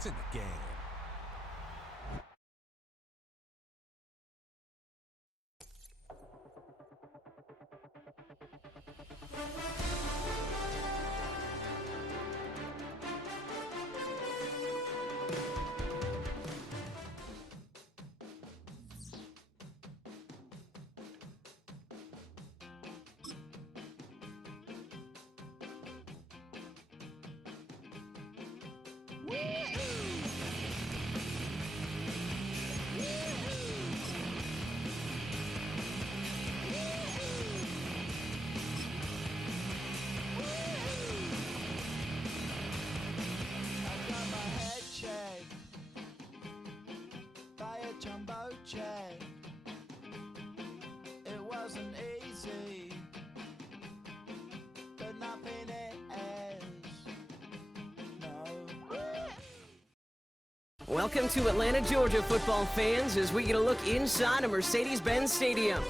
to the game. It wasn't easy, but nothing is. No. Welcome to Atlanta, Georgia, football fans, as we get a look inside a Mercedes-Benz Stadium.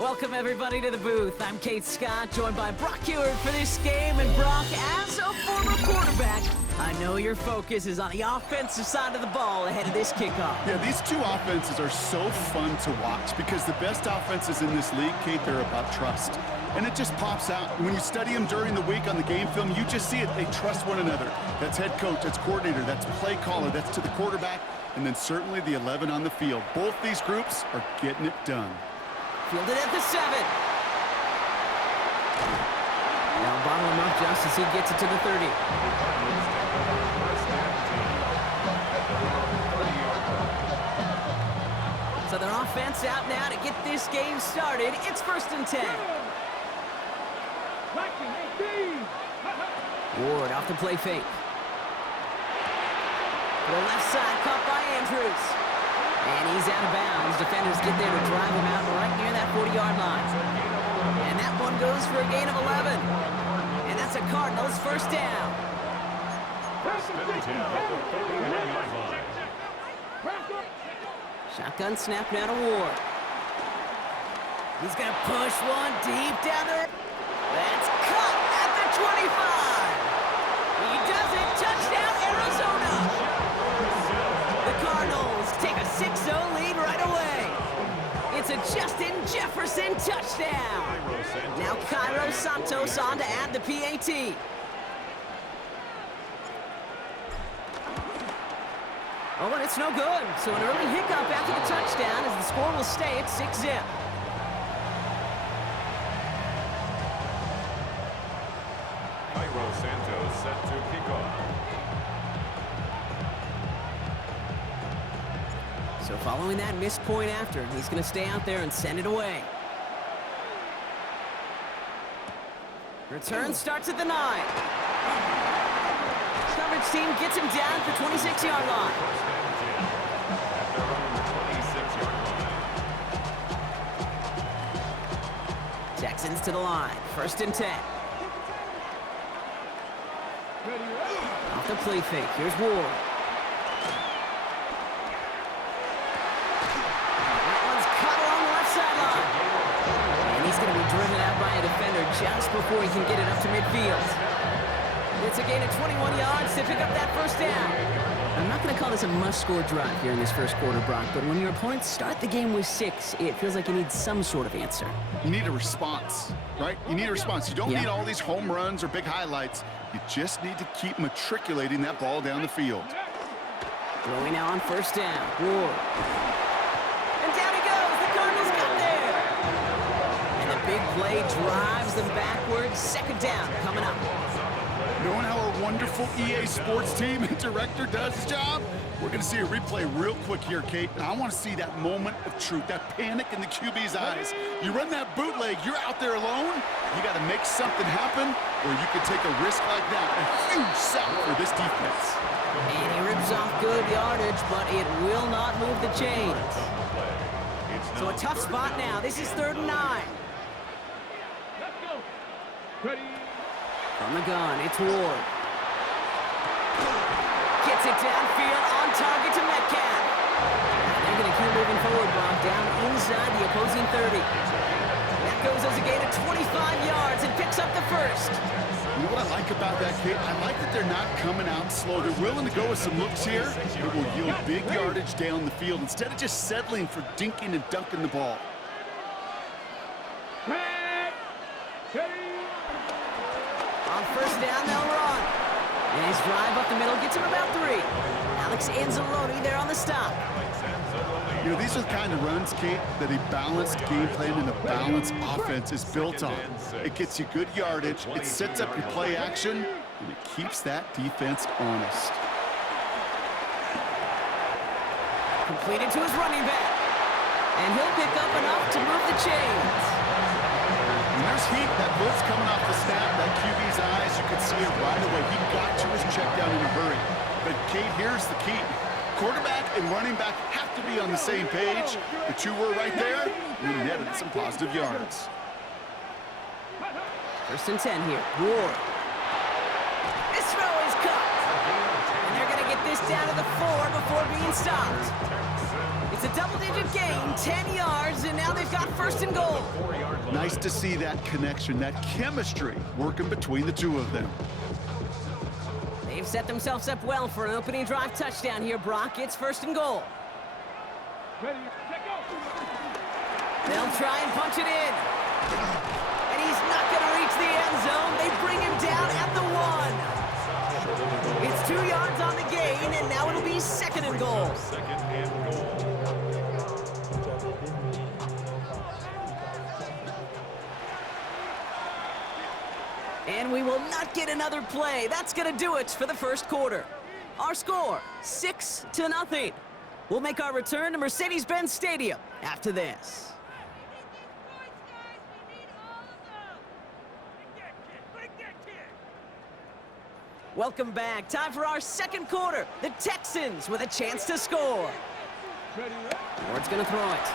Welcome, everybody, to the booth. I'm Kate Scott, joined by Brock Ewert for this game. And Brock, as a former quarterback, I know your focus is on the offensive side of the ball ahead of this kickoff. Yeah, these two offenses are so fun to watch because the best offenses in this league, Kate, they're about trust. And it just pops out. When you study them during the week on the game film, you just see it. They trust one another. That's head coach, that's coordinator, that's play caller, that's to the quarterback, and then certainly the 11 on the field. Both these groups are getting it done. Fielded at the 7. Now bottle him up just as he gets it to the 30. So their offense out now to get this game started. It's 1st and 10. Ward off the play fake. To the left side, caught by Andrews. And he's out of bounds. Defenders get there to drive him out right near that 40-yard line. And that one goes for a gain of 11. And that's a Cardinals first down. Shotgun snap now to Ward. He's going to push one deep down there. That's cut at the 25. He does it. Touchdown, Arizona. The Cardinals take a 6-0 lead right away. It's a Justin Jefferson touchdown. Now Cairo Santos on to add the PAT. Oh, but it's no good. So an early hiccup after the touchdown as the score will stay at 6-0. Cairo Santos set to kick off. So following that missed point after, he's going to stay out there and send it away. Return starts at the 9. Coverage team gets him down at the 26-yard line. At their own 26-yard line. Texans to the line. 1st and 10. Off the play fake. Here's Ward. That one's cut along the left sideline. And he's going to be driven out by a defender just before he can get it up to midfield. It's a gain of 21 yards to pick up that first down. I'm not going to call this a must-score drive here in this first quarter, Brock, but when your opponents start the game with 6, it feels like you need some sort of answer. You need a response, right? You need a response. You don't need all these home runs or big highlights. You just need to keep matriculating that ball down the field. Throwing now on 1st down. Ward. And down he goes. The Cardinals got there. And the big play drives them backwards. 2nd down coming up. Knowing how our wonderful EA Sports team and director does his job, we're going to see a replay real quick here, Kate. And I want to see that moment of truth, that panic in the QB's eyes. You run that bootleg, you're out there alone. You got to make something happen, or you could take a risk like that. A huge sack for this defense. And he rips off good yardage, but it will not move the chains. So a tough spot now. This is 3rd and 9. Let's go. Ready. From the gun, it's Ward. Gets it downfield, on target to Metcalf. They're going to keep moving forward, Brock, down inside the opposing 30. That goes as a gain of 25 yards and picks up the first. You know what I like about that, Kate? I like that they're not coming out slow. They're willing to go with some looks here that will yield big yardage down the field instead of just settling for dinking and dunking the ball. On first down, they'll run. And his drive up the middle gets him about 3. Alex Anzalone there on the stop. You know, these are the kind of runs, Kate, that a balanced game plan and a balanced offense is built on. It gets you good yardage, it sets up your play action, and it keeps that defense honest. Completed to his running back. And he'll pick up enough to move the chains. When there's heat, that blitz coming off the snap, that QB's eyes, you could see it right away. He got to his check down in a hurry. But, Kate, here's the key. Quarterback and running back have to be on the same page. The two were right there, and we netted some positive yards. First and 10 here. Ward. This throw is cut. And they're going to get this down to the 4 before being stopped. It's a double-digit gain, 10 yards, and now they've got first and goal. Nice to see that connection, that chemistry working between the two of them. They've set themselves up well for an opening drive touchdown here, Brock. It's first and goal. They'll try and punch it in. And he's not going to reach the end zone. They bring him down at the 1. It's 2 yards on the gain, and now it'll be second and goal. And we will not get another play. That's going to do it for the first quarter. Our score, 6-0. We'll make our return to Mercedes-Benz Stadium after this. Welcome back. Time for our second quarter. The Texans with a chance to score. Ward's going to throw it.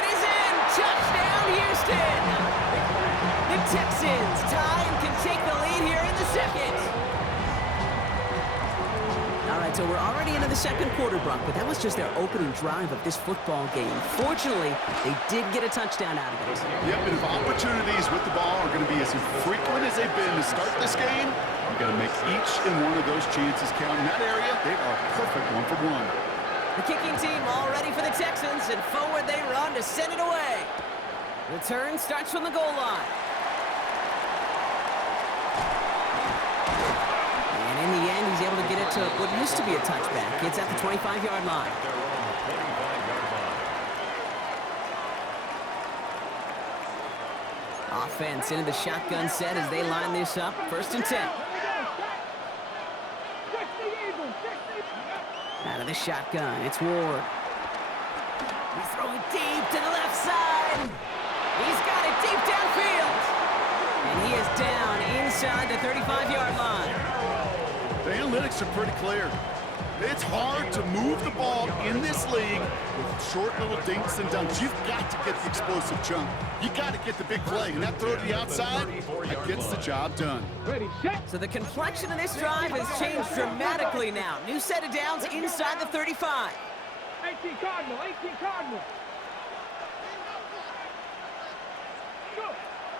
It is in! Touchdown, Houston! The Texans tie and can take the lead here in the second. All right, so we're already into the second quarter, Brock, but that was just their opening drive of this football game. Fortunately, they did get a touchdown out of it. Yep, and if opportunities with the ball are going to be as infrequent as they've been to start this game, you got to make each and one of those chances count. In that area, they are a perfect 1-for-1. The kicking team all ready for the Texans, and forward they run to send it away. Return starts from the goal line. And in the end, he's able to get it to what used to be a touchback. It's at the 25-yard line. Offense into the shotgun set as they line this up. First and 10. Out of the shotgun, it's Ward. He's throwing deep to the left side. He's got it deep downfield. And he is down inside the 35-yard line. The analytics are pretty clear. It's hard to move the ball in this league with short little dinks and dunks. You've got to get the explosive chunk. You got to get the big play. And that throw to the outside, that gets the job done. So the complexion of this drive has changed dramatically now. New set of downs inside the 35. 18 Cardinal, 18 Cardinal.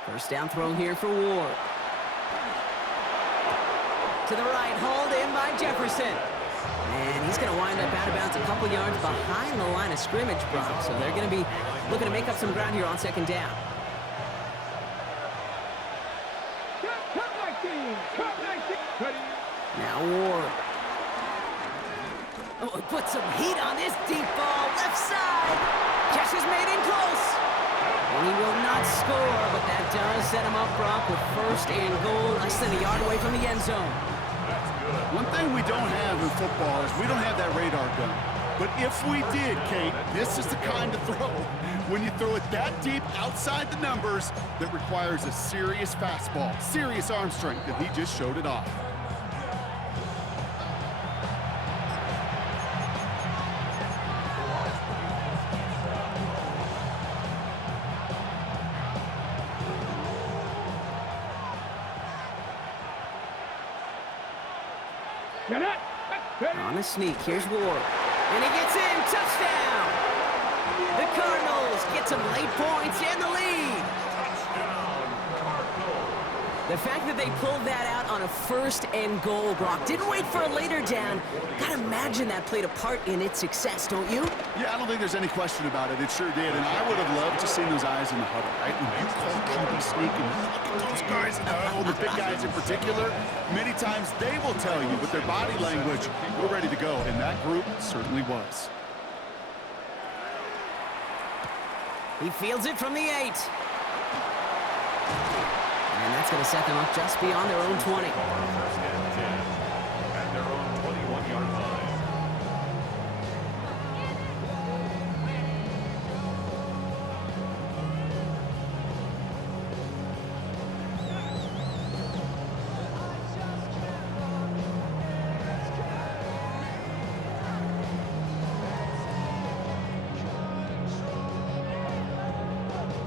First down throw here for Ward. To the right, hauled in by Jefferson. And he's going to wind up out of bounds a couple yards behind the line of scrimmage, Brock. So they're going to be looking to make up some ground here on second down. Now Ward. Oh, put some heat on this deep ball. Left side. Catch is made in close. And he will not score, but that does set him up, Brock, with first and goal, less than a yard away from the end zone. One thing we don't have in football is we don't have that radar gun. But if we did, Kate, this is the kind of throw, when you throw it that deep outside the numbers, that requires a serious fastball, serious arm strength, and he just showed it off. On a sneak, here's Ward. And he gets in, touchdown! The Cardinals get some late points and the lead. The fact that they pulled that out on a 1st and goal, Brock, didn't wait for a later down. Gotta imagine that played a part in its success, don't you? Yeah, I don't think there's any question about it. It sure did. And I would have loved to see those eyes in the huddle, right? When you call QB sneak and you look at those guys in the huddle, the big guys in particular, many times they will tell you with their body language, we're ready to go. And that group certainly was. He fields it from the 8. And that's going to set them up just beyond their own 20. First and 10 at their own 21-yard line.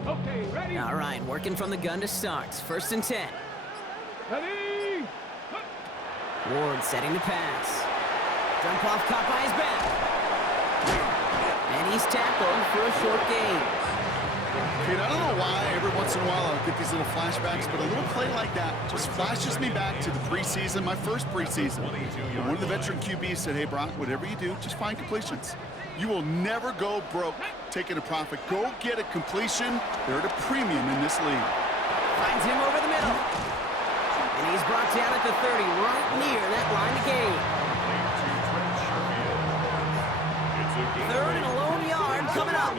Okay, ready? All right, working from the gun to start. 1st and 10. Ready? Ward setting the pass. Jump off caught by his back. And he's tackled for a short gain. Kate, I don't know why every once in a while I'll get these little flashbacks, but a little play like that just flashes me back to the preseason, my first preseason. And one of the veteran QBs said, hey, Brock, whatever you do, just find completions. You will never go broke taking a profit. Go get a completion. They're at a premium in this league. Finds him over the middle. And he's brought down at the 30, right near that line of gain. It's a 3rd and a lone yard coming up.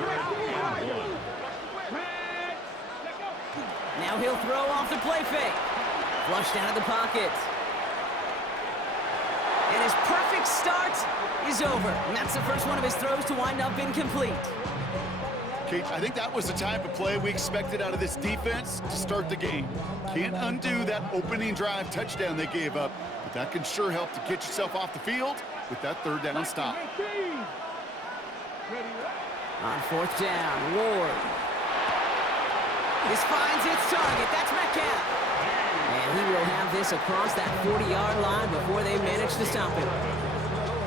Now he'll throw off the play fake. Flushed out of the pocket. And his perfect start is over. And that's the first one of his throws to wind up incomplete. Kate, I think that was the type of play we expected out of this defense to start the game. Can't undo that opening drive touchdown they gave up, but that can sure help to get yourself off the field with that 3rd down stop. On 4th down, Ward. This finds its target. That's Metcalf. And he will have this across that 40-yard line before they manage to stop him.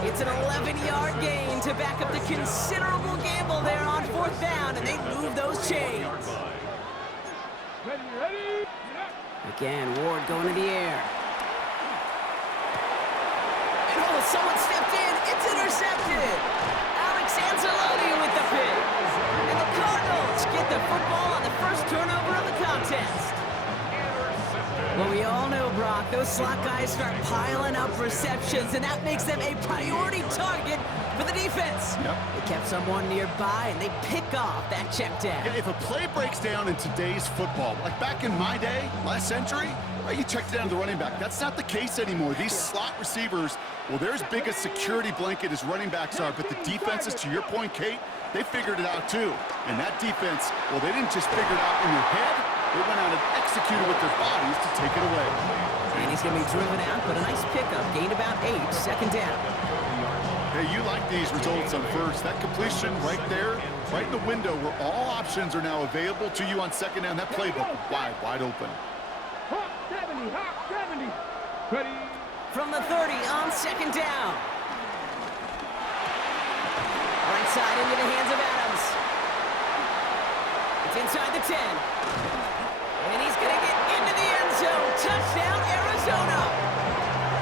It's an 11-yard gain to back up the considerable gamble there on 4th down, and they move those chains. Ready? Again, Ward going to the air. And oh, someone stepped in. It's intercepted. Alex Anzalone with the pick. And the Cardinals get the football on the first turnover of the contest. Well, we all know, Brock, those slot guys start piling up receptions, and that makes them a priority target for the defense. Yep. They kept someone nearby, and they pick off that check down. Yeah, if a play breaks down in today's football, like back in my day, last century, right, you check down the running back. That's not the case anymore. These slot receivers, well, they're as big a security blanket as running backs are, but the defenses, to your point, Kate, they figured it out too. And that defense, well, they didn't just figure it out in their head. They went out and executed with their bodies to take it away. And he's going to be driven out, but a nice pickup. Gained about 8, 2nd down. Hey, you like these results on 1st. That completion right there, right in the window where all options are now available to you on 2nd down. That playbook wide open. Hawk 70, Hawk 70. Ready? From the 30 on 2nd down. Right side into the hands of Adams. It's inside the 10. And he's going to get into the end zone. Touchdown, Arizona.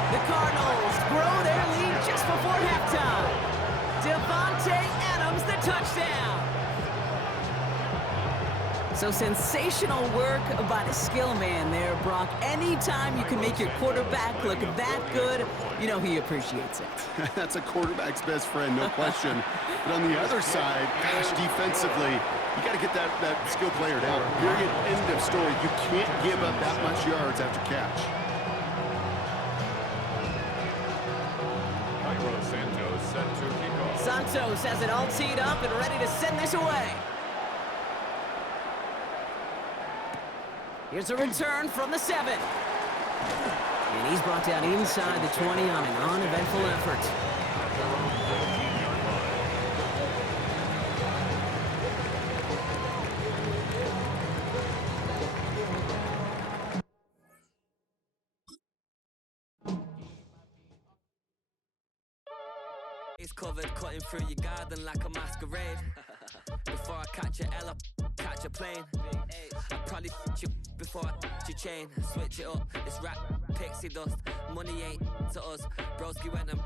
The Cardinals grow their lead just before halftime. Devontae Adams, the touchdown. So sensational work by the skill man there, Brock. Anytime you can make your quarterback look that good, you know he appreciates it. That's a quarterback's best friend, no question. But on the other side, gosh, defensively, you got to get that skill player down. Period. End of story. You can't give up that much yards after catch. Cairo Santos set to kick off. Santos has it all teed up and ready to send this away. Here's a return from the 7. And he's brought down inside the 20 on an uneventful effort. It's covered, cutting through your garden like a masquerade. Before I catch a L, I catch a plane. I probably you before I your chain, switch it up. This rap pixie dust, money ain't to us. Broski went and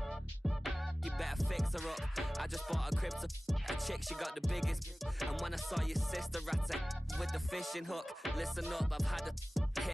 you better fix her up. I just bought a crib to a chick, she got the biggest. And when I saw your sister at with the fishing hook, listen up, I've had a